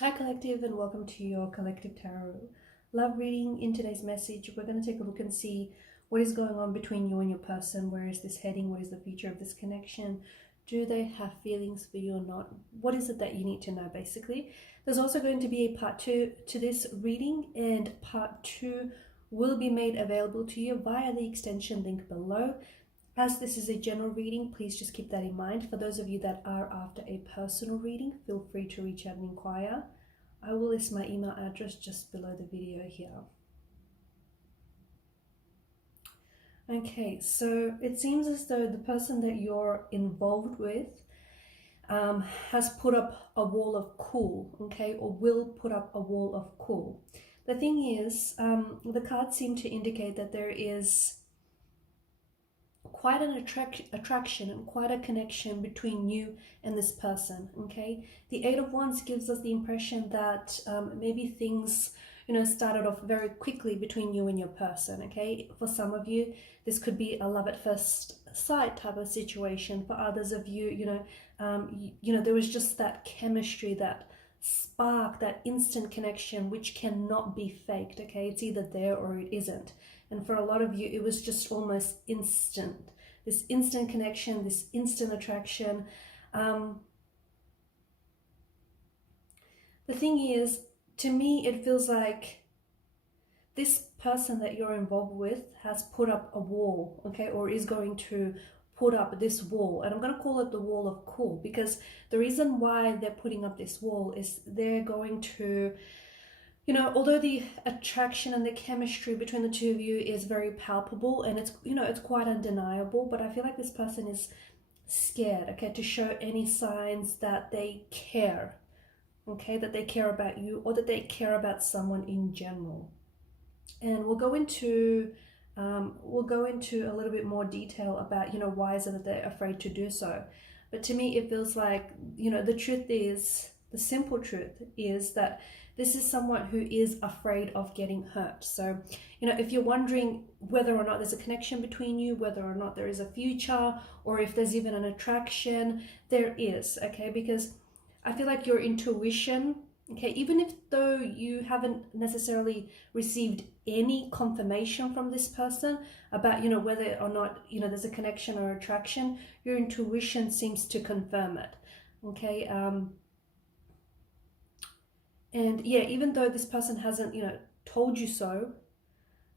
Hi Collective, and welcome to your Collective Tarot love reading. In today's message, we're going to take a look and see what is going on between you and your person. Where is this heading? What is the future of this connection? Do they have feelings for you or not? What is it that you need to know, basically? There's also going to be a part 2 to this reading, and part 2 will be made available to you via the extension link below. As this is a general reading, please just keep that in mind. For those of you that are after a personal reading, feel free to reach out and inquire. I will list my email address just below the video here. Okay, so it seems as though the person that you're involved with has put up a wall of cool, okay, or will put up a wall of cool. The thing is, the cards seem to indicate that there is quite an attraction and quite a connection between you and this person. Okay, the Eight of Wands gives us the impression that maybe things started off very quickly between you and your person. Okay, for some of you this could be a love at first sight type of situation. For others of you, there was just that chemistry, that spark, that instant connection which cannot be faked. Okay, it's either there or it isn't. And for a lot of you, it was just almost instant. This instant connection, this instant attraction. The thing is, to me, it feels like this person that you're involved with has put up a wall, okay, or is going to put up this wall. And I'm going to call it the wall of cool, because the reason why they're putting up this wall is they're going to, although the attraction and the chemistry between the two of you is very palpable and it's quite undeniable, but I feel like this person is scared, okay, to show any signs that they care, okay, that they care about you or that they care about someone in general. And we'll go into a little bit more detail about, why is it that they're afraid to do so. But to me, it feels like, the simple truth is that this is someone who is afraid of getting hurt. So, if you're wondering whether or not there's a connection between you, whether or not there is a future, or if there's even an attraction, there is, okay? Because I feel like your intuition, okay, even if though you haven't necessarily received any confirmation from this person about, whether or not, there's a connection or attraction, your intuition seems to confirm it, okay? And yeah, even though this person hasn't, told you so,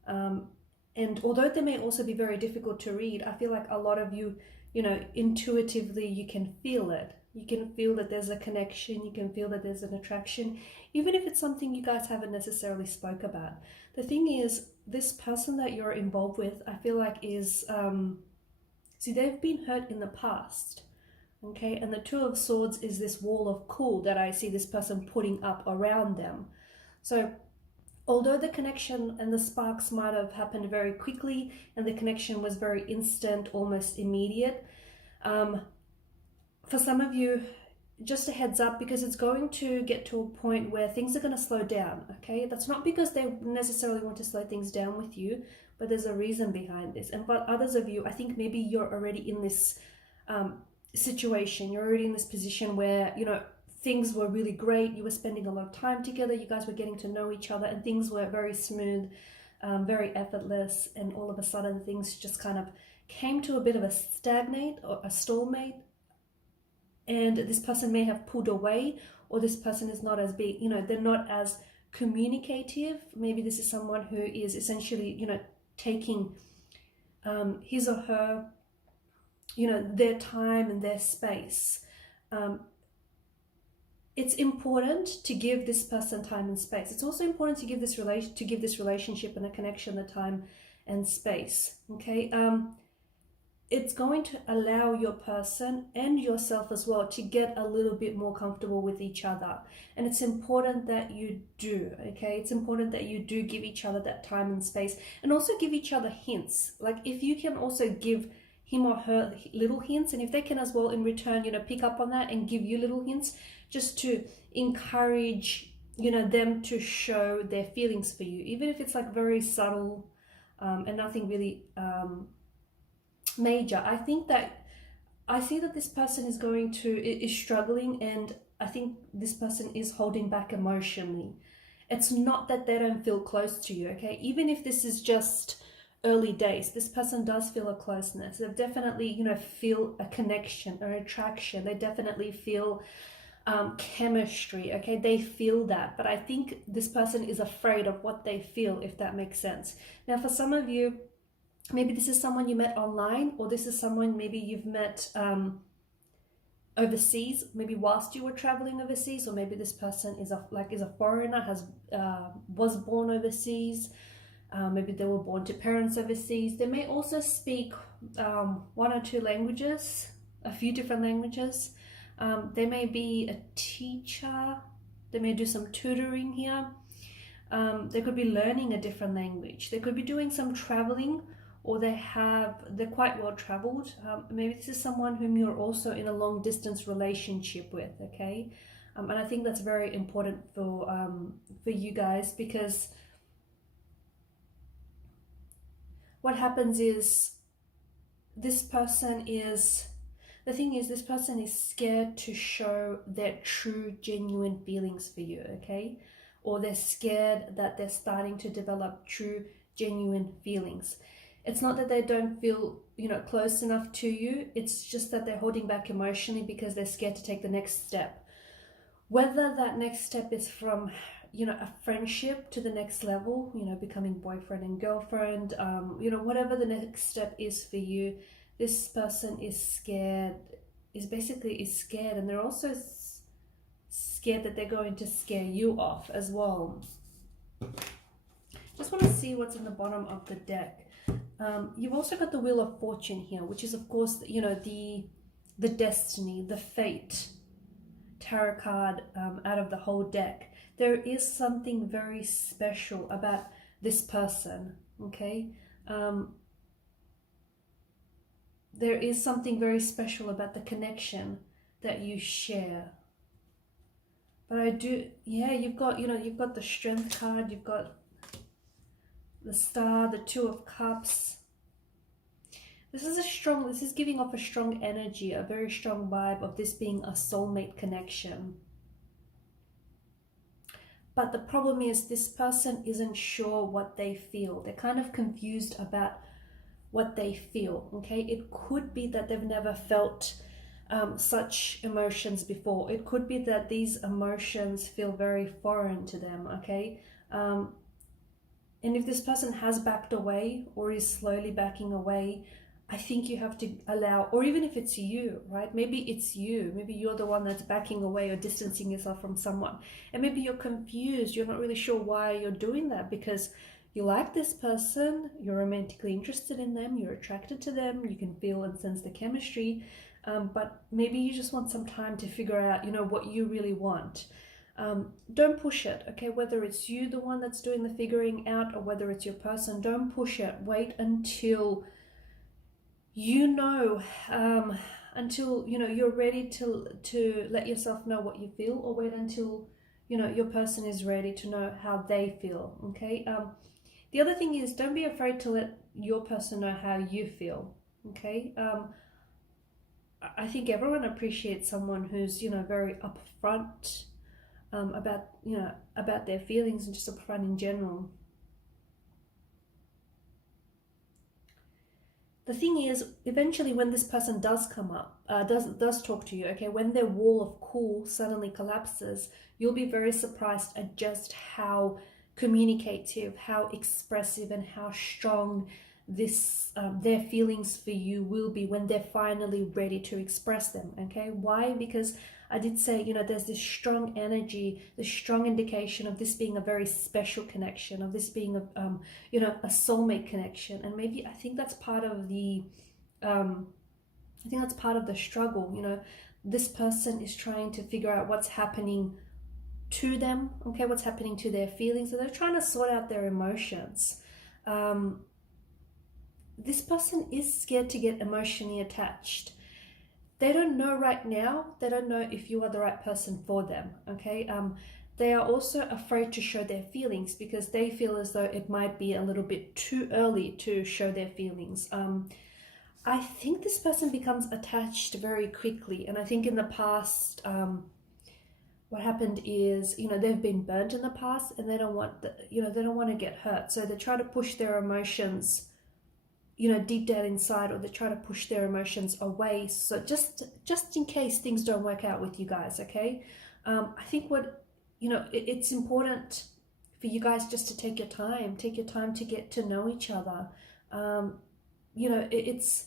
and although they may also be very difficult to read, I feel like a lot of you, intuitively you can feel it. You can feel that there's a connection. You can feel that there's an attraction, even if it's something you guys haven't necessarily spoke about. The thing is, this person that you're involved with, I feel like is, see, they've been hurt in the past. Okay, and the Two of Swords is this wall of cool that I see this person putting up around them. So although the connection and the sparks might have happened very quickly and the connection was very instant, almost immediate, for some of you, just a heads up, because it's going to get to a point where things are going to slow down, okay? That's not because they necessarily want to slow things down with you, but there's a reason behind this. And for others of you, I think maybe you're already in this situation, you're already in this position where things were really great, you were spending a lot of time together, you guys were getting to know each other, and things were very smooth, very effortless, and all of a sudden things just kind of came to a bit of a stagnate or a stalemate, and this person may have pulled away, or this person is not as big, they're not as communicative. Maybe this is someone who is essentially taking his or her their time and their space. It's important to give this person time and space. It's also important to give this relationship and a connection the time and space, okay? It's going to allow your person and yourself as well to get a little bit more comfortable with each other. And it's important that you do, okay? It's important that you do give each other that time and space, and also give each other hints. Like, if you can also give him or her little hints, and if they can as well in return, pick up on that and give you little hints, just to encourage, them to show their feelings for you, even if it's like very subtle and nothing really major. I see that this person is struggling, and I think this person is holding back emotionally. It's not that they don't feel close to you, okay? Even if this is just early days, this person does feel a closeness. They definitely, you know, feel a connection or attraction. They definitely feel chemistry, okay? They feel that, but I think this person is afraid of what they feel, if that makes sense. Now, for some of you, maybe this is someone you met online, or this is someone maybe you've met overseas, maybe whilst you were traveling overseas, or maybe this person is a foreigner, has was born overseas. Maybe they were born to parents overseas. They may also speak one or two languages, a few different languages. They may be a teacher. They may do some tutoring here. They could be learning a different language. They could be doing some traveling, or they're quite well traveled. Maybe this is someone whom you're also in a long distance relationship with, okay? And I think that's very important for you guys, because what happens is this person is scared to show their true, genuine feelings for you, okay? Or they're scared that they're starting to develop true, genuine feelings. It's not that they don't feel, you know, close enough to you. It's just that they're holding back emotionally because they're scared to take the next step. Whether that next step is from, you know, a friendship to the next level, you know, becoming boyfriend and girlfriend, you know, whatever the next step is for you, this person is scared, is scared, and they're also scared that they're going to scare you off as well. Just want to see what's in the bottom of the deck. You've also got the Wheel of Fortune here, which is, of course, you know, the destiny, the fate tarot card out of the whole deck. There is something very special about this person, okay? There is something very special about the connection that you share. But I do, yeah, you've got, you know, you've got the Strength card, you've got the Star, the Two of Cups. This is giving off a strong energy, a very strong vibe of this being a soulmate connection. But the problem is this person isn't sure what they feel. They're kind of confused about what they feel, okay? It could be that they've never felt such emotions before. It could be that these emotions feel very foreign to them, okay? And if this person has backed away or is slowly backing away, I think you have to allow, or even if it's you, right? Maybe it's you. Maybe you're the one that's backing away or distancing yourself from someone. And maybe you're confused. You're not really sure why you're doing that, because you like this person, you're romantically interested in them, you're attracted to them, you can feel and sense the chemistry, but maybe you just want some time to figure out, you know, what you really want. Don't push it, okay? Whether it's you, the one that's doing the figuring out, or whether it's your person, don't push it. Wait until you know, until, you know, you're ready to let yourself know what you feel, or wait until, you know, your person is ready to know how they feel, okay? The other thing is, don't be afraid to let your person know how you feel, okay? I think everyone appreciates someone who's, you know, very upfront about, you know, about their feelings, and just upfront in general. The thing is, eventually when this person does come up, does talk to you, okay, when their wall of cool suddenly collapses, you'll be very surprised at just how communicative, how expressive, and how strong this their feelings for you will be when they're finally ready to express them, okay? Why? Because I did say, you know, there's this strong energy, this strong indication of this being a very special connection, of this being a, you know, a soulmate connection. And maybe I think that's part of the, struggle. You know, this person is trying to figure out what's happening to them, okay, what's happening to their feelings. So they're trying to sort out their emotions. This person is scared to get emotionally attached. They don't know right now, they don't know if you are the right person for them, okay? They are also afraid to show their feelings because they feel as though it might be a little bit too early to show their feelings. I think this person becomes attached very quickly, and I think in the past, what happened is, you know, they've been burnt in the past and they don't want the, you know, they don't want to get hurt, so they try to push their emotions, you know, deep down inside, or they try to push their emotions away, so just in case things don't work out with you guys. Okay, I think what, you know, it's important for you guys just to take your time to get to know each other. You know, it's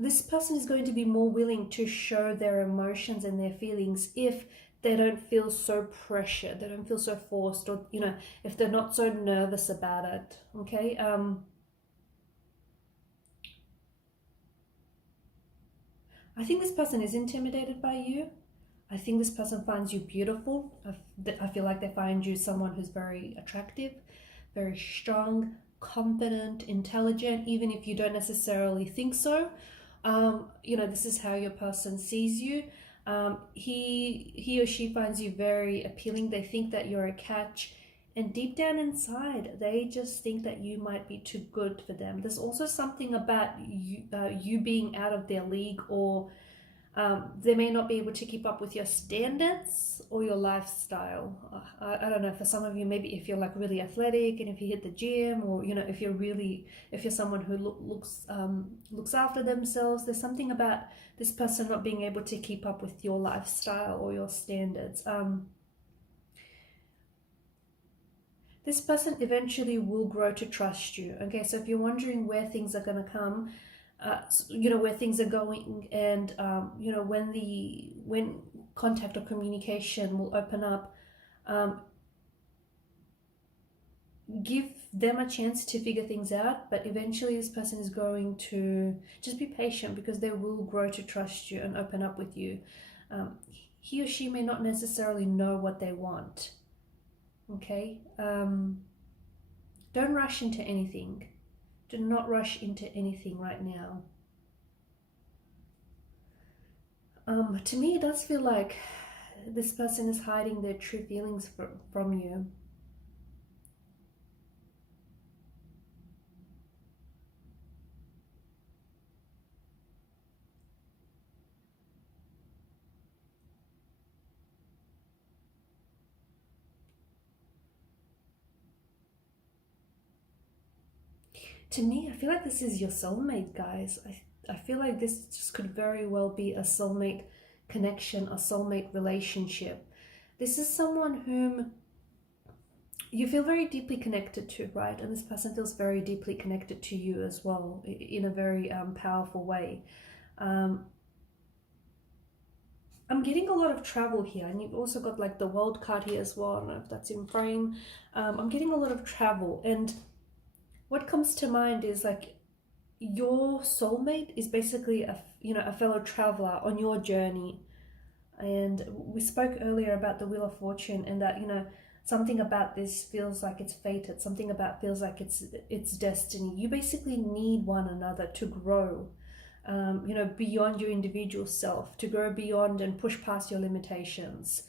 this person is going to be more willing to show their emotions and their feelings if they don't feel so pressured, they don't feel so forced, or, you know, if they're not so nervous about it. Okay, I think this person is intimidated by you. I think this person finds you beautiful. I feel like they find you someone who's very attractive, very strong, confident, intelligent, even if you don't necessarily think so. You know, this is how your person sees you. He or she finds you very appealing. They think that you're a catch, and deep down inside, they just think that you might be too good for them. There's also something about you, you being out of their league, or they may not be able to keep up with your standards or your lifestyle. I don't know, for some of you, maybe if you're like really athletic and if you hit the gym, or, you know, if you're someone who looks after themselves, there's something about this person not being able to keep up with your lifestyle or your standards. This person eventually will grow to trust you. Okay, so if you're wondering where things are going to come, you know, where things are going, and you know, when contact or communication will open up, give them a chance to figure things out. But eventually this person is going to just be patient, because they will grow to trust you and open up with you. He or she may not necessarily know what they want. Okay, don't rush into anything. Do not rush into anything right now. To me, it does feel like this person is hiding their true feelings from you. To me, I feel like this is your soulmate, guys. I feel like this just could very well be a soulmate connection, a soulmate relationship. This is someone whom you feel very deeply connected to, right? And this person feels very deeply connected to you as well, in a very powerful way. I'm getting a lot of travel here, and you've also got like the World card here as well. I don't know if that's in frame. I'm getting a lot of travel, and what comes to mind is like your soulmate is basically a fellow traveler on your journey. And we spoke earlier about the Wheel of Fortune, and that, you know, something about this feels like it's fated, something about feels like it's destiny. You basically need one another to grow, you know, beyond your individual self, to grow beyond and push past your limitations.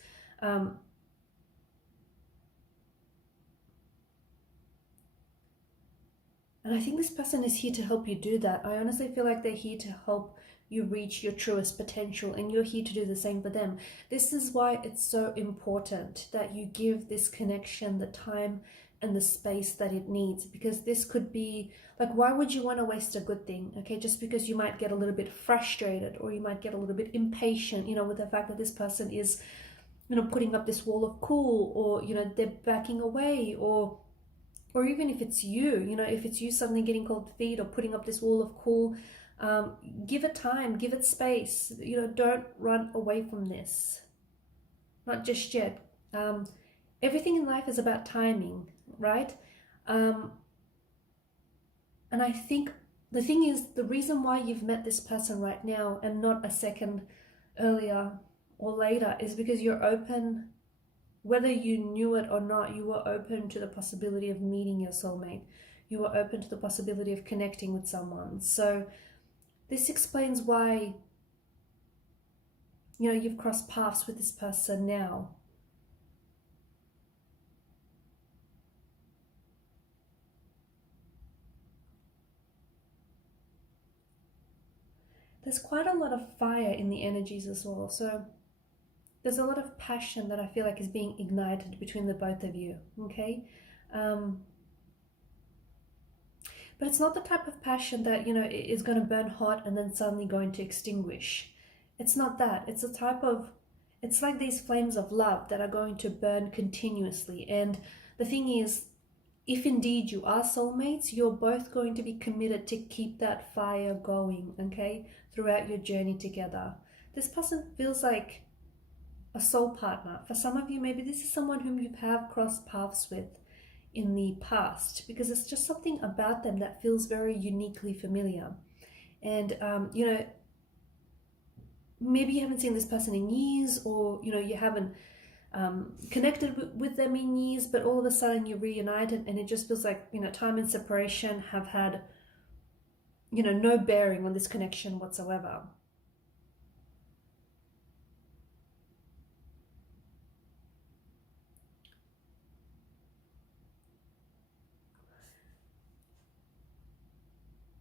And I think this person is here to help you do that. I honestly feel like they're here to help you reach your truest potential, and you're here to do the same for them. This is why it's so important that you give this connection the time and the space that it needs, because this could be like, why would you want to waste a good thing? Okay, just because you might get a little bit frustrated, or you might get a little bit impatient, you know, with the fact that this person is, you know, putting up this wall of cool, or, you know, they're backing away, or even if it's you, you know, if it's you suddenly getting cold feet or putting up this wall of cool, give it time, give it space. You know, don't run away from this. Not just yet. Everything in life is about timing, right? And I think the thing is, the reason why you've met this person right now and not a second earlier or later is because you're open. Whether you knew it or not, you were open to the possibility of meeting your soulmate. You were open to the possibility of connecting with someone. So this explains why, you know, you've crossed paths with this person now. There's quite a lot of fire in the energies as well. So there's a lot of passion that I feel like is being ignited between the both of you, okay? But it's not the type of passion that, you know, is going to burn hot and then suddenly going to extinguish. It's not that. It's a type of, it's like these flames of love that are going to burn continuously. And the thing is, if indeed you are soulmates, you're both going to be committed to keep that fire going, okay, throughout your journey together. This person feels like a soul partner. For some of you, maybe this is someone whom you have crossed paths with in the past, because it's just something about them that feels very uniquely familiar. And you know, maybe you haven't seen this person in years, or you know, you haven't connected with them in years, but all of a sudden you're reunited, and it just feels like, you know, time and separation have had, you know, no bearing on this connection whatsoever.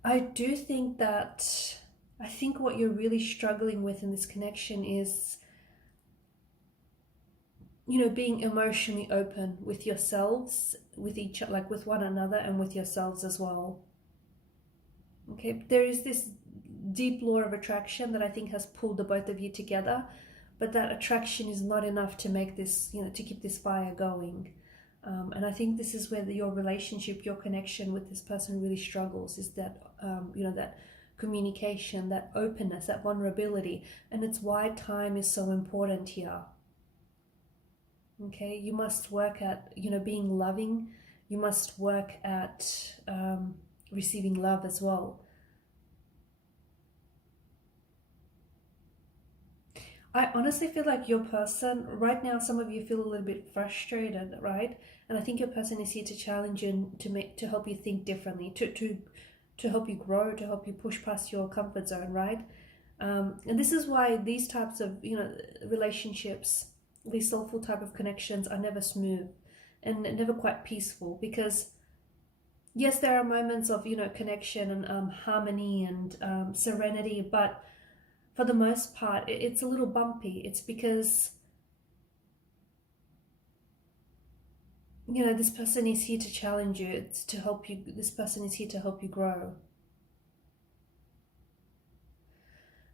I do think that, I think what you're really struggling with in this connection is, you know, being emotionally open with yourselves, with each, like with one another, and with yourselves as well. Okay, there is this deep law of attraction that I think has pulled the both of you together, but that attraction is not enough to make this, you know, to keep this fire going. And I think this is where your relationship, your connection with this person really struggles, is that, you know, that communication, that openness, that vulnerability. And it's why time is so important here. Okay, you must work at, you know, being loving. You must work at receiving love as well. I honestly feel like your person right now, some of you feel a little bit frustrated, right? And I think your person is here to challenge you and to help you think differently, to help you grow, to help you push past your comfort zone, right? And this is why these types of, you know, relationships, these soulful type of connections are never smooth and never quite peaceful, because yes, there are moments of, you know, connection and harmony and serenity, but for the most part, it's a little bumpy. It's because, you know, this person is here to challenge you. It's to help you. This person is here to help you grow.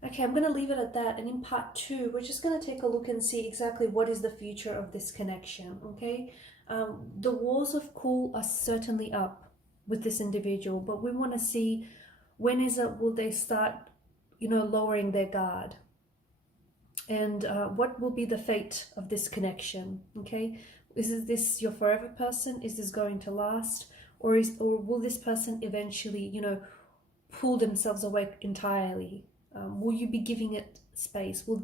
Okay, I'm going to leave it at that. And in part 2, we're just going to take a look and see exactly what is the future of this connection, okay? The walls of cool are certainly up with this individual, but we want to see, when is it, will they start, you know, lowering their guard? And what will be the fate of this connection, okay? Is this your forever person? Is this going to last? Or will this person eventually, you know, pull themselves away entirely? Will you be giving it space? Will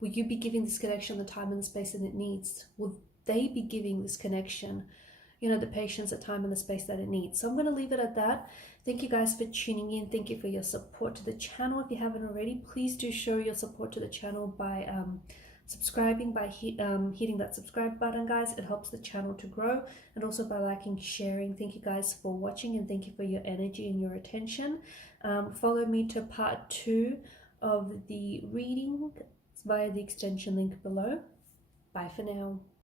you be giving this connection the time and space that it needs? Will they be giving this connection, you know, the patience, the time and the space that it needs? So I'm going to leave it at that. Thank you guys for tuning in. Thank you for your support to the channel. If you haven't already, please do show your support to the channel by subscribing, by hitting that subscribe button, guys. It helps the channel to grow, and also by liking, sharing. Thank you guys for watching, and thank you for your energy and your attention. Follow me to part 2 of the reading via the extension link below. Bye for now.